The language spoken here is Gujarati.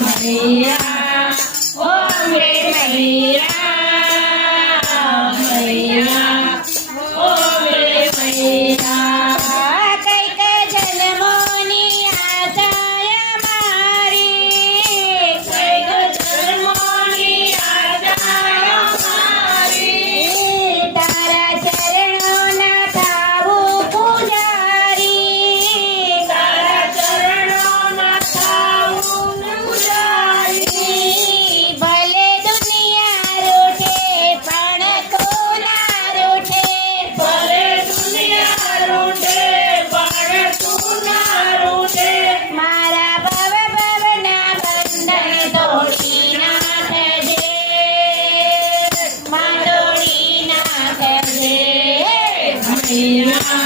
મૈયા ઓમ રે મૈયા મૈયા ઓમ રે મૈયા કઈક જન્મોની આશા મારી કઈક જન્મોની આશા મારી તારા ચરણોના થાવું પૂજારી તારા ચરણોના થાવું પૂજારી ભલે દુનિયા રૂઠે પણ તું ના રૂઠે ભલે દુનિયા રૂઠે પણ તું ના રૂઠે મારા ભવ ભવના બંધન તોડી નાખજે માં તોડી નાખજે મૈયા